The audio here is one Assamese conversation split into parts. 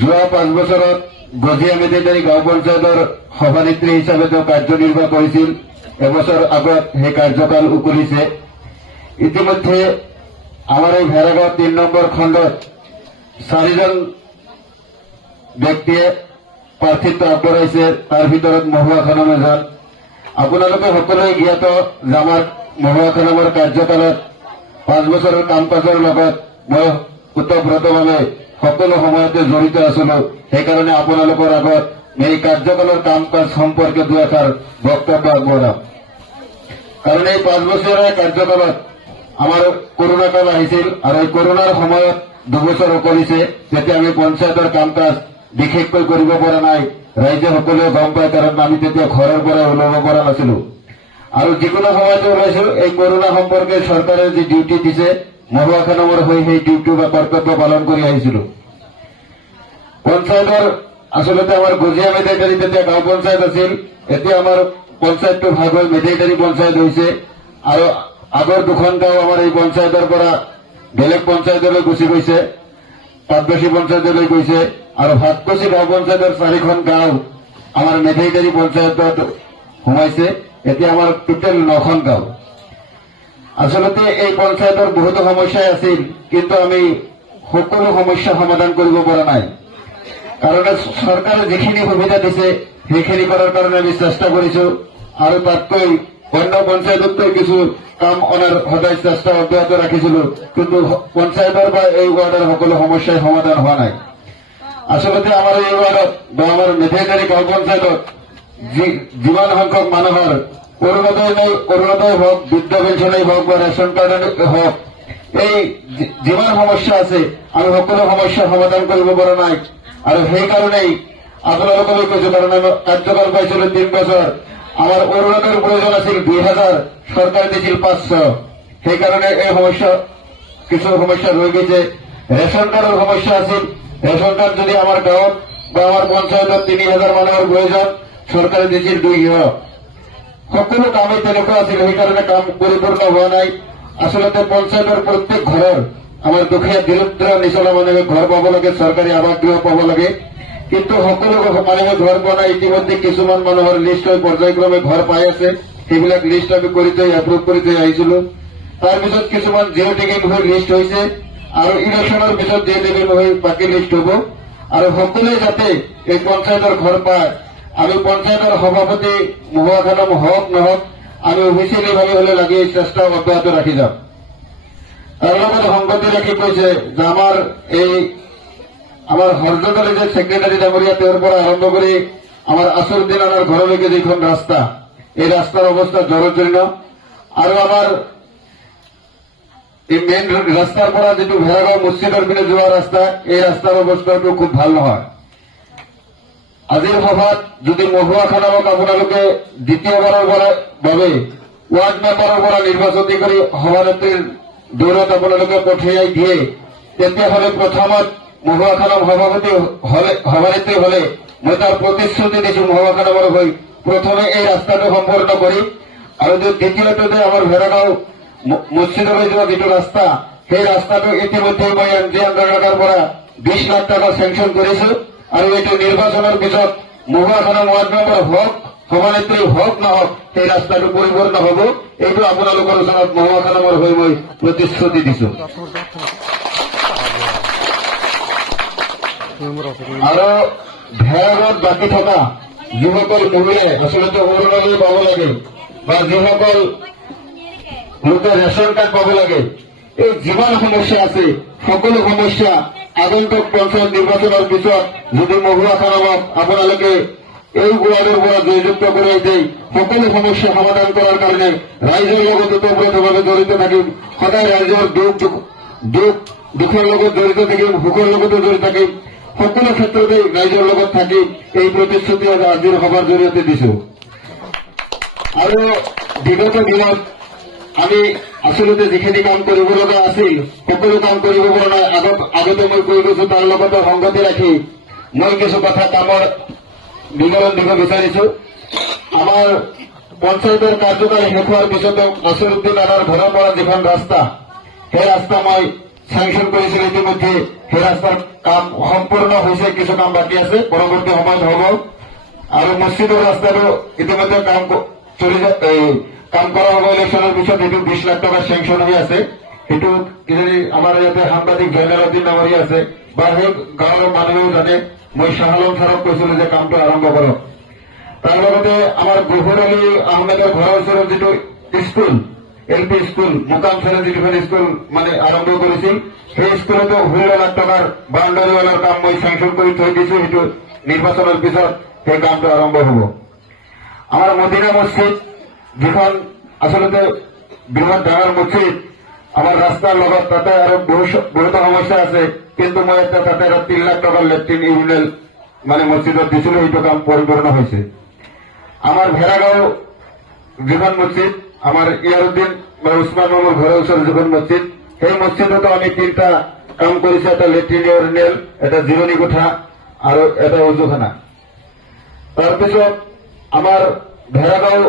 যোৱা 5 বছৰত গজিয়া মেটেটাৰী গাঁও পঞ্চায়তৰ সভানেত্ৰী হিচাপে তেওঁ কাৰ্যনিৰ্বাহ কৰিছিল। এবছৰ আগত সেই কাৰ্যকাল উকলিছে। ইতিমধ্যে আমাৰ এই ভেড়াগাঁও 3 নম্বৰ খণ্ডত 4জন ব্যক্তিয়ে প্ৰাৰ্থিত্ব আগবঢ়াইছে। তাৰ ভিতৰত মহুৱা খানম এজন। আপোনালোকে সকলোৱে জ্ঞাত যে আমাৰ মহুৱা খানমৰ কাৰ্যকালত 5 বছৰৰ কাম কাজৰ লগত মই ওতঃপ্ৰোতভাৱে সকলো সময়তে জড়িত আছিলো। সেইকাৰণে আপোনালোকৰ আগত এই কাৰ্যকালৰ কাম কাজ সম্পৰ্কে দুই এষাৰ বক্তব্য আগবঢ়াম। কাৰণ এই 5 বছৰীয়া কাৰ্যকালত আমাৰ কৰোনা কাল আহিছিল আৰু এই কৰোনাৰ সময়ত 2 বছৰ উকলিছে। তেতিয়া আমি পঞ্চায়তৰ কাম কাজ বিশেষকৈ কৰিব পৰা নাই। ৰাইজে সকলোৱে গম পায়, কাৰণ আমি তেতিয়া ঘৰৰ পৰা ওলাব পৰা নাছিলো আৰু যিকোনো সময়তে ওলাইছো। এই কৰোনা সম্পৰ্কে চৰকাৰে যি ডিউটি দিছে মহুৱা খানমৰ হৈ সেই ডিউটি বা কৰ্তব্য পালন কৰি আহিছিলো। পঞ্চায়তৰ আচলতে আমাৰ গজিয়া মেটেটাৰী তেতিয়া গাঁও পঞ্চায়ত আছিল। এতিয়া আমাৰ পঞ্চায়তটো ভাগ হৈ মেটেটাৰী পঞ্চায়ত হৈছে আৰু আগৰ 2খন গাঁও আমাৰ এই পঞ্চায়তৰ পৰা বেলেগ পঞ্চায়তলৈ গুচি গৈছে, পাটবাসী পঞ্চায়তলৈ গৈছে আৰু ভাতকচি গাঁও পঞ্চায়তৰ 4খন গাঁও আমাৰ মেটেটাৰী পঞ্চায়তত সোমাইছে। এতিয়া আমাৰ টোটেল 9খন গাঁও। আচলতে এই পঞ্চায়তৰ বহুতো সমস্যাই আছিল, কিন্তু আমি সকলো সমস্যা সমাধান কৰিব পৰা নাই। কাৰণ চৰকাৰে যিখিনি সুবিধা দিছে সেইখিনি কৰাৰ কাৰণে আমি চেষ্টা কৰিছো আৰু তাতকৈ অন্য পঞ্চায়ততকৈ কিছু কাম অনাৰ সদায় চেষ্টা অব্যাহত ৰাখিছিলো, কিন্তু পঞ্চায়তৰ বা এই ৱাৰ্ডৰ সকলো সমস্যাই সমাধান হোৱা নাই। আচলতে আমাৰ এই ৱাৰ্ডত বা আমাৰ মেটেটাৰী গাঁও পঞ্চায়তত যিমান সংখ্যক মানুহৰ অৰুণোদয় হওক, বৃদ্ধ পেঞ্চনেই হওক বা ৰেচন কাৰ্ডেই হওক, এই যিমান সমস্যা আছে আমি সকলো সমস্যাৰ সমাধান কৰিব পৰা নাই। আৰু সেইকাৰণেই আপোনালোকলৈ কৈছো, কাৰণ আমি কাৰ্যকাল পাইছিলো 3 বছৰ। আমাৰ অৰুণোদয়ৰ প্ৰয়োজন আছিল 2000, চৰকাৰে দিছিল 500। সেইকাৰণে এই কিছু সমস্যা ৰৈ গৈছে। ৰেচন কাৰ্ডৰ সমস্যা আছিল। ৰেচন কাৰ্ড যদি আমাৰ গাঁৱত বা আমাৰ পঞ্চায়তত 3000 মানুহৰ প্ৰয়োজন, চৰকাৰে দিছিল 200। সকলো কামেই তেনেকুৱা আছিল। সেইকাৰণে কাম পৰিপূৰ্ণ হোৱা নাই। আচলতে পঞ্চায়তৰ প্ৰত্যেক ঘৰৰ আমাৰ দুখীয়া দৰিদ্ৰ নিচলা মানুহে ঘৰ পাব লাগে, চৰকাৰী আৱাস গৃহ পাব লাগে, কিন্তু সকলো মানুহে ঘৰ পোৱা নাই। ইতিমধ্যে কিছুমান মানুহৰ লিষ্ট হৈ পৰ্যায়ক্ৰমে ঘৰ পাই আছে। সেইবিলাক লিষ্ট আমি কৰি থৈ এপ্ৰুভ কৰি থৈ আহিছিলো। তাৰপিছত কিছুমান জিৰ' টিকেট হৈ লিষ্ট হৈছে আৰু ইলেকশ্যনৰ পিছত জিৰ' টিকেট হৈ বাকী লিষ্ট হ'ব। আৰু সকলোৱে যাতে এই পঞ্চায়তৰ ঘৰ পায়, আমি পঞ্চায়তৰ সভাপতি মহুৱা খানম হওক নহওক, আমি অফিচিয়েলি ভাবে হলে লাগি চেষ্টা অব্যাহত ৰাখি যাম। তাৰ লগত সংগতি ৰাখি কৈছে যে আমাৰ হৰজতলী যে ছেক্ৰেটাৰী ডাঙৰীয়া, তেওঁৰ পৰা আৰম্ভ কৰি আমাৰ আছৰুদ্দিন আনাৰ ঘৰলৈকে যিখন ৰাস্তা, এই ৰাস্তাৰ অৱস্থা জৰাজীৰ্ণ। আৰু আমাৰ এই মেইন ৰাস্তাৰ পৰা যিটো ভেড়াগাঁও মছজিদৰ পিনে যোৱা ৰাস্তা, এই ৰাস্তাৰ অৱস্থাটো খুব ভাল নহয়। আজিৰ সভাত যদি মহুৱা খানমক আপোনালোকে দ্বিতীয়বাৰৰ বাবে ৱাৰ্ড মেম্বাৰৰ পৰা নিৰ্বাচিত কৰি সভানেত্ৰীৰ দৌৰত আপোনালোকে পঠিয়াই দিয়ে, তেতিয়াহ'লে প্ৰথমত মহুৱা খানম সভানেত্ৰী হলে মই তাৰ প্ৰতিশ্ৰুতি দিছো মহুৱা খানমৰ হৈ প্ৰথমে এই ৰাস্তাটো সম্পূৰ্ণ কৰি, আৰু দ্বিতীয়তে আমাৰ ভেড়াগাঁও মছজিদলৈ যোৱা যিটো ৰাস্তা, সেই ৰাস্তাটো ইতিমধ্যে মই এনজি আন্দোলনৰ পৰা 20 লাখ টকা চেংচন কৰিছো। আৰু এইটো নিৰ্বাচনৰ পিছত মহুৱা খানম ৱাৰ্ড মেম্বাৰ হওক, সভানেত্ৰী হওক নহওক, সেই ৰাস্তাটো পৰিপূৰ্ণ হব। এইটো আপোনালোকৰ ওচৰত মহুৱা খানমৰ হৈ মই প্ৰতিশ্ৰুতি দিছো। আৰু ভেড়াগাঁৱত বাকী থকা যিসকল মহিলাই আচলতে অৰুণোদয় পাব লাগে বা যিসকল লোকে ৰেচন কাৰ্ড পাব লাগে, এই যিমান সমস্যা আছে সকলো সমস্যা আগন্তুক পঞ্চায়ত নিৰ্বাচনৰ পিছত যদি মহুৱা খানমক আপোনালোকে এই ৱাৰ্ডৰ পৰা জয়যুক্ত কৰাই দিয়ে, সকলো সমস্যা সমাধান কৰাৰ কাৰণে ৰাইজৰ লগত ওতঃপ্ৰোতভাৱে জড়িত থাকিম। সদায় ৰাইজৰ দুখৰ লগত জড়িত থাকিম, সুখৰ লগতো জড়িত থাকিম। সকলো ক্ষেত্ৰতে ৰাইজৰ লগত থাকি এই প্ৰতিশ্ৰুতি আজিৰ সভাৰ জৰিয়তে দিছো। আৰু বিগত দিনত আমি আচলতে যিখিনি কাম কৰিব লগা আছিল সকলো কাম কৰিব পৰা নাই। আগতে মই কৈ গৈছো, তাৰ লগতে সংগতি ৰাখি মই কিছু কথা কামৰ বিৱৰণ দিব বিচাৰিছো। আমাৰ পঞ্চায়তৰ কাৰ্যকাল শেষ হোৱাৰ পিছতো আছৰুদ্দিন আনাৰ ঘৰৰ পৰা যিখন ৰাস্তা, সেই ৰাস্তা মই স্যাংশন কৰেছিল ইতিমধ্যে সেই ৰাস্তাৰ কাম সম্পূৰ্ণ হয়েছে, কিছু কাম বাকি আছে, পৰবৰ্তী সময়ত হব। আৰু মছজিদৰ ৰাস্তাটো ইতিমধ্যে কাম কৰা হ'ব। ইলেকশ্যনৰ পিছত সেইটো 20 লাখ টকা চেংচন হৈ আছে। সেইটো কিজানি আমাৰ ইয়াতে সাংবাদিক জয়নালউদ্দিন ডাঙৰীয়া আছে বা সেই গাঁৱৰ মানুহেও জানে। মই শ্বাহ আলম ছাৰক কৈছিলো যে কামটো আৰম্ভ কৰক। তাৰ লগতে আমাৰ গফুৰ আলী আহমেদৰ ঘৰৰ ওচৰত যিটো স্কুল, LP স্কুল, মুকাম ছাৰে যিখন স্কুল মানে আৰম্ভ কৰিছিল, সেই স্কুলতো 16 লাখ টকাৰ বাউণ্ডাৰীৱালৰ কাম মই চেংচন কৰি থৈ দিছো। সেইটো নিৰ্বাচনৰ পিছত সেই কামটো আৰম্ভ হ'ব। আমাৰ মদিনা মছজিদ, যিখন আচলতে বৃহৎ ডাঙৰ মছজিদ, আমাৰ ৰাস্তাৰ লগত তাতে আৰু বহুতো সমস্যা আছে, কিন্তু মই এটা তাতে 3 লাখ টকাৰ লেট্ৰিন ইউৰিনেল মানে মছজিদত দিছিলো, সেইটো কাম পৰিপূৰ্ণ হৈছে। আমাৰ ভেড়াগাঁও যিখন মছজিদ, আমাৰ ইয়াৰুদ্দিন মানে উছমান মামৰ ঘৰৰ ওচৰত যিখন মছজিদ, সেই মছজিদতো আমি 3টা কাম কৰিছো। এটা লেট্ৰিন ইউৰিনেল, এটা জিৰণি কোঠা আৰু এটা উজুখানা। তাৰপিছত আমাৰ ভেড়াগাঁও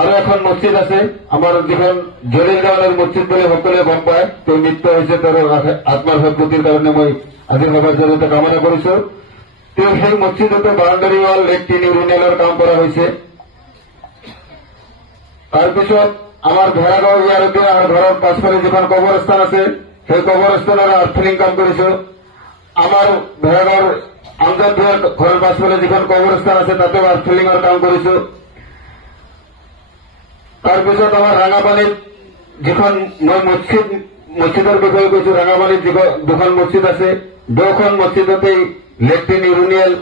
আৰু এখন মছজিদ আছে, আমাৰ যিখন জলিল গাঁৱৰ মছজিদ বুলি সকলোৱে গম পায়। তেওঁ মৃত্যু হৈছে, তেওঁৰ আত্মাৰ সদ্গতিৰ কাৰণে মই আজিৰ সভাৰ জৰিয়তে কামনা কৰিছো। তেওঁ সেই মছজিদতো বাউণ্ডাৰী ৱাল, লেট্ৰিন ইউৰিনেলৰ কাম কৰা হৈছে। তাৰপিছত আমাৰ ভেড়াগাঁও ইয়াৰুদ্দিন আমাৰ ঘৰৰ পাছফালে যিখন কবৰস্থান আছে, সেই কবৰস্থানৰ আৰ্থিলিং কাম কৰিছো। আমাৰ ভেড়াগাঁৱৰ আমজাদ ভাইৰ ঘৰৰ পাছফালে যিখন কবৰস্থান আছে, তাতেও আৰ্থিলিঙৰ কাম কৰিছো। তাৰপিছত আমাৰ ৰাঙাপানীত যিখন মই মছজিদৰ বিষয়ে কৈছো, ৰাঙাপানীত যিখন 2খন মছজিদ আছে, 2খন মছজিদতেই লেট্ৰিন ইউৰিনেল,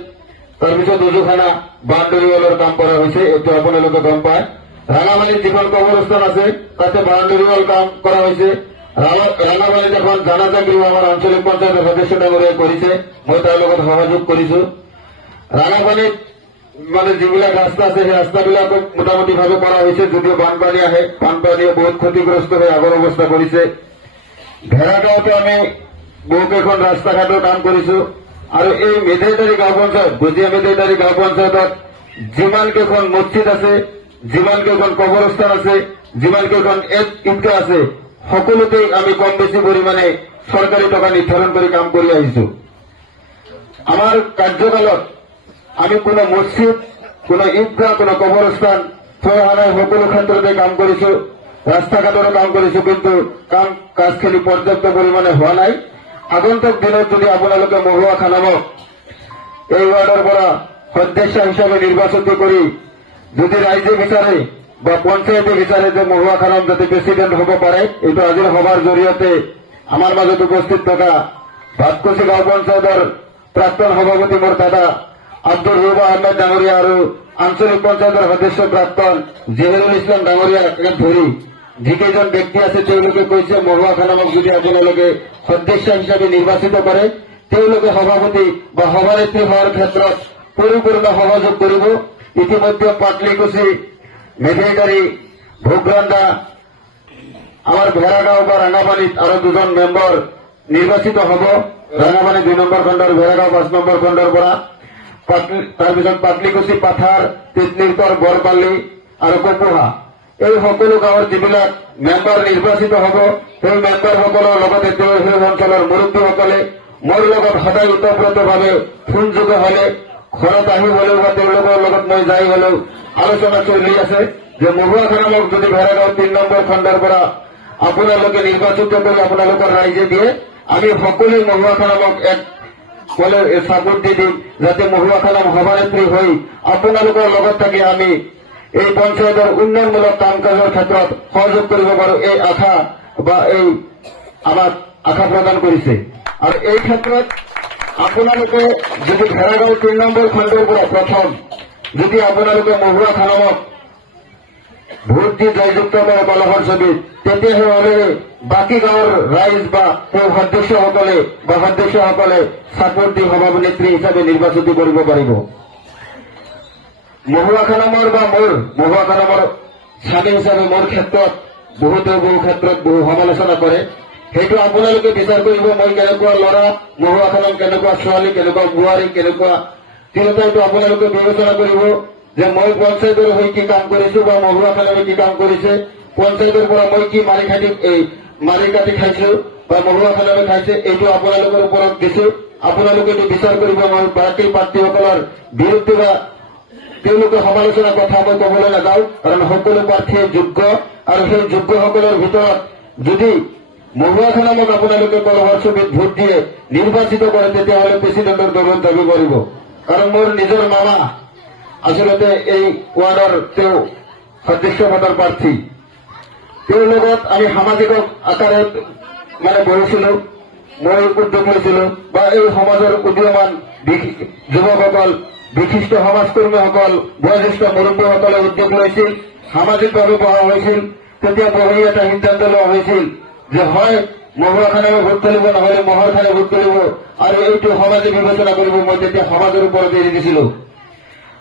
তাৰপিছত উজুখানা, বাউণ্ডাৰী ৱালৰ কাম কৰা হৈছে। এইটো আপোনালোকে গম পায়। ৰাঙাপানীত যিখন কবৰস্থান আছে, তাতে বাউণ্ডাৰী ৱাল কাম কৰা হৈছে। ৰাঙাপানীত এখন জানাজা গৃহ আমাৰ আঞ্চলিক পঞ্চায়তৰ সদস্য ডাঙৰীয়াই কৰিছে, মই তাৰ লগত সহযোগ কৰিছো। ৰাঙাপানীত মানে যিবিলাক ৰাস্তা আছে, সেই ৰাস্তাবিলাকো মোটামুটিভাৱে কৰা হৈছে, যদিও বানপানী আহে, বানপানীয়ে বহুত ক্ষতিগ্ৰস্ত হৈ আগৰ অৱস্থা কৰিছে। ভেড়াগাঁৱতো আমি বহুকেইখন ৰাস্তা ঘাটৰ কাম কৰিছো। আৰু এই মেধেইটাৰী গাঁও পঞ্চায়ত, গুজিয়া মেধেইটাৰী গাঁও পঞ্চায়তত যিমান কেইখন মছজিদ আছে, যিমান কেইখন কবৰস্থান আছে, যিমান কেইখন ঈদগাহ আছে, সকলোতেই আমি কম বেছি পৰিমাণে চৰকাৰী টকা নিৰ্ধাৰণ কৰি কাম কৰি আহিছো। আমাৰ কাৰ্যকালত আমি কোনো মছজিদ, কোনো ঈদগাহ, কোনো কবৰস্থান থৈ অহা নাই। সকলো ক্ষেত্ৰতে কাম কৰিছো, ৰাস্তা ঘাটৰো কাম কৰিছো, কিন্তু কাম কাজখিনি পৰ্যাপ্ত পৰিমাণে হোৱা নাই। আগন্তুক দিনত যদি আপোনালোকে মহুৱা খানামক এই ৱাৰ্ডৰ পৰা সদস্য হিচাপে নিৰ্বাচিত কৰি যদি ৰাইজে বিচাৰে বা পঞ্চায়তে বিচাৰে যে মহুৱা খানাম যাতে প্ৰেচিডেণ্ট হ'ব পাৰে, এইটো আজিৰ সভাৰ জৰিয়তে আমাৰ মাজত উপস্থিত থকা ভাতকুছি গাঁও পঞ্চায়তৰ প্ৰাক্তন সভাপতি মোৰ দাদা আব্দুল ৰুবা আহমেদ ডাঙৰীয়া আৰু আঞ্চলিক পঞ্চায়তৰ সদস্য প্ৰাক্তন জহিৰুল ইছলাম ডাঙৰীয়াকে ধৰি যিকেইজন ব্যক্তি আছে, তেওঁলোকে কৈছে মহুৱা খানামক যদি আপোনালোকে সদস্য হিচাপে নিৰ্বাচিত কৰে, তেওঁলোকে সভাপতি বা সভানেত্ৰী হোৱাৰ ক্ষেত্ৰত পৰিপূৰ্ণ সহযোগ কৰিব। ইতিমধ্যে পাটলিকুছি, মেধেইটাৰী, ভোগৰান্দা, আমাৰ ভেড়াগাঁও বা ৰাঙাপানীত আৰু 2জন মেম্বাৰ নিৰ্বাচিত হ'ব। ৰাঙাপানী 2 নম্বৰ খণ্ডৰ, ভেড়াগাঁও 5 নম্বৰ খণ্ডৰ পৰা। তাৰপিছত পাটলিকুছি, পাথাৰ, তিতলিৰ বৰপাল্লি আৰু কপুহা, এই সকলো গাঁৱৰ যিবিলাক মেম্বাৰ নিৰ্বাচিত হ'ব, সেই মেম্বাৰসকলৰ লগতে তেওঁ সেই অঞ্চলৰ মুৰব্বীসকলে মোৰ লগত সদায় ওতঃপ্ৰোতভাৱে ফোনযোগে হ'লে, ঘৰত আহি হলেও বা তেওঁলোকৰ লগত মই যাই হলেও আলোচনা চলি আছে যে মহুৱা খানামক যদি ভেড়াগাঁও 3 নম্বৰ খণ্ডৰ পৰা আপোনালোকে নিৰ্বাচিত কৰি আপোনালোকৰ ৰাইজে দিয়ে, আমি সকলোৱে মহুৱা খানামক এক কলে সাপোৰ্ট দি দিম, যাতে মহুয়া খানাম সভানেত্ৰী হৈ আপোনালোকৰ লগত থাকি আমি এই পঞ্চায়তৰ উন্নয়নমূলক কাম কাজৰ ক্ষেত্ৰত সহযোগ কৰিব পাৰো, এই আশা বা এই আমাক আশা প্ৰদান কৰিছে। আৰু এই ক্ষেত্ৰত আপোনালোকে যদি ভেড়াগাঁও 3 নম্বৰ খণ্ডৰ পৰা প্ৰথম যদি আপোনালোকে মহুয়া খানামক ভোট দি জয়যুক্ত কৰে কলহৰ ছবিত, তেতিয়াহ'লে বাকী গাঁৱৰ ৰাইজ বা সদস্যসকলে ছাপোৰ্ট দি সভানেত্ৰী হিচাপে নিৰ্বাচিত কৰিব পাৰিব। মহুয়া খানামৰ বা মহুয়া খানামৰ স্বামী হিচাপে মোৰ ক্ষেত্ৰত বহু ক্ষেত্ৰত বহু সমালোচনা কৰে, সেইটো আপোনালোকে বিচাৰ কৰিব। মই কেনেকুৱা ল'ৰা, মহুয়া খানাম কেনেকুৱা ছোৱালী, কেনেকুৱা বোৱাৰী, কেনেকুৱা তিনিটাইটো আপোনালোকে বিবেচনা কৰিব যে মই পঞ্চায়তৰ হৈ কি কাম কৰিছো বা মহুয়া খানামে কি কাম কৰিছে, পঞ্চায়তৰ পৰা মই কি মাৰি কাটি খাইছো, বা মহুৱা খানামে খাইছে এইটো আপোনালোকৰ ওপৰত দিছো। আপোনালোকে এইটো বিচাৰ কৰিব। মই বাকী প্ৰাৰ্থীসকলৰ বিৰুদ্ধে বা তেওঁলোকে সমালোচনা কথা মই কবলৈ নাযাওঁ, কাৰণ সকলো প্ৰাৰ্থীয়ে যোগ্য আৰু সেই যোগ্যসকলৰ ভিতৰত যদি মহুৱা খানামক আপোনালোকে কলহৰ ছবিত ভোট দিয়ে নিৰ্বাচিত কৰে তেতিয়াহ'লে প্ৰেচিডেণ্টৰ দলত দাবী কৰিব। কাৰণ মোৰ নিজৰ মামা আচলতে এই ৱাৰ্ডৰ তেওঁ সদস্য পদৰ প্ৰাৰ্থী। তেওঁৰ লগত আমি সামাজিক আকাৰে বহিছিলো, মই উদ্যোগ লৈছিলো বা এই সমাজৰ উদীয়মান যুৱকসকল, বিশিষ্ট সমাজকৰ্মীসকল, বয়োজ্যেষ্ঠ মুৰব্বীসকলে উদ্যোগ লৈছিল, সামাজিকভাৱে বহা হৈছিল। তেতিয়া বহি এটা সিদ্ধান্ত লোৱা হৈছিল যে হয় মহুৱা খানামে ভোট তুলিব, নহলে মহৰ খানে ভোট তুলিব, আৰু এইটো সমাজে বিবেচনা কৰিব। মই তেতিয়া সমাজৰ ওপৰত এৰি দিছিলো।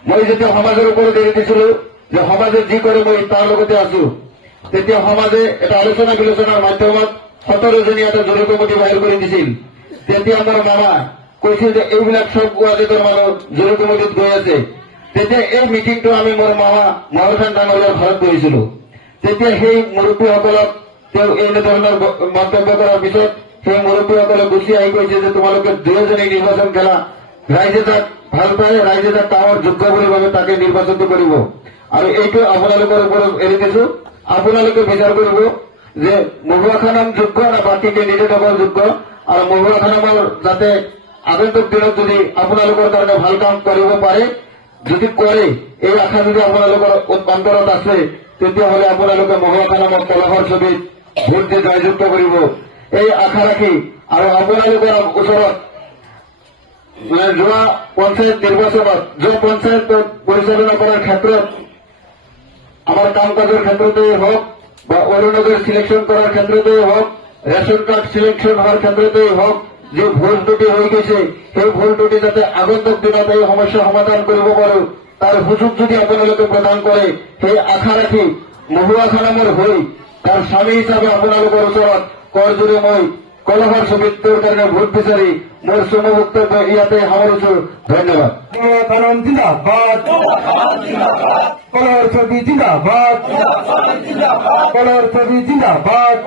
মই যেতিয়া সমাজৰ ওপৰত এৰি দিছিলো যে সমাজে যি কৰে মই তাৰ লগতে আছো, তেতিয়া সমাজে এটা আলোচনা বিলোচনাৰ মাধ্যমত 17জনীয়া এটা জৰুৰী কমিটি বাহিৰ কৰি দিছিল। তেতিয়া মোৰ মামা কৈছিল যে এইবিলাক সব ৱাজিদৰ মানুহ জৰুৰী কমিটিত গৈ আছে। তেতিয়া এই মিটিংটো আমি মোৰ মামা মহৰ খান ডাঙৰীয়াৰ ঘৰত বহিছিলো। তেতিয়া সেই মুৰব্বীসকলক তেওঁ এনেধৰণৰ মন্তব্য কৰাৰ পিছত সেই মুৰব্বীসকলে গুচি আহি কৈছে যে তোমালোকে দুয়োজনে নিৰ্বাচন খেলা, ৰাইজে তাক ভাল পায়, ৰাইজে তাক কামৰ যোগ্য বুলি ভাবে তাকে নিৰ্বাচনটো কৰিব। আৰু এইটো আপোনালোকৰ ওপৰত এৰি দিছো। আপোনালোকে বিচাৰ কৰিব যে মহুৱা খানাম যোগ্য না বাকী কেণ্ডিডেটসকল যোগ্য, আৰু মহুৱা খানামৰ যাতে আগন্তুক দিনত যদি আপোনালোকৰ কাৰণে ভাল কাম কৰিব পাৰে, যদি কৰে এই আশা যদি আপোনালোকৰ অন্তৰত আছে, তেতিয়াহ'লে আপোনালোকে মহুৱা খানামক কলহৰ ছবিত ভোট দি জয়যুক্ত কৰিব এই আশা ৰাখি, আৰু আপোনালোকৰ ওচৰত যোৱা পঞ্চায়ত নিৰ্বাচনত যোৱা পঞ্চায়ত পৰিচালনা কৰাৰ ক্ষেত্ৰত আমাৰ কাম কাজৰ ক্ষেত্ৰতেই হওক বা অৰুণোদয় সিলেকশন কৰাৰ ক্ষেত্ৰতেই হওক, ৰেচন কাৰ্ড সিলেকশন হোৱাৰ ক্ষেত্ৰতেই হওক, যে ভুল ত্ৰুটি হৈ গৈছে সেই ভুল ত্ৰুটি যাতে আগন্তুক দিনত এই সমস্যা সমাধান কৰিব পাৰো তাৰ সুযোগ যদি আপোনালোকে প্ৰদান কৰে, সেই আশা ৰাখি মহুৱা খানামৰ হৈ তাৰ স্বামী হিচাপে আপোনালোকৰ ওচৰত কৰজোৰে মই কলহৰ ছবিত তেওঁৰ কাৰণে ভোট বিচাৰি মোৰ চমু বক্তব্য ইয়াতে সামৰিছো। ধন্যবাদ। কানন জিন্দাবাদ, কলহৰ ছবি জিন্দাবাদ, কলহৰ ছবি জিন্দাবাদ।